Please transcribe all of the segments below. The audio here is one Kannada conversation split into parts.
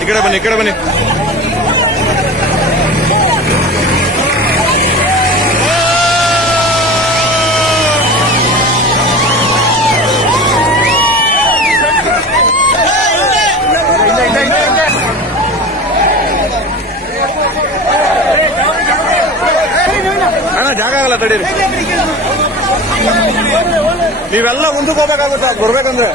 ಈ ಕಡೆ ಬನ್ನಿ ಈ ಕಡೆ ಬನ್ನಿ ಜಾಗ ಆಗಲ್ಲ ತಡೀರಿ ನೀವೆಲ್ಲ ಮುಂದಕ್ಕೆ ಹೋಗ್ಬೇಕಾಗುತ್ತೆ ಬರ್ಬೇಕಂದ್ರೆ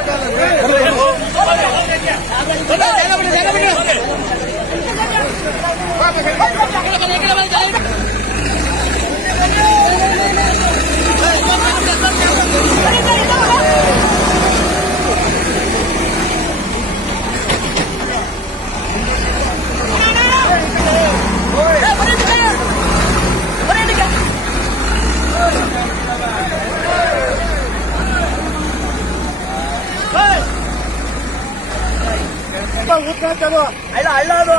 ಅಲ್ಲ ಅಲ್ಲ ಅದು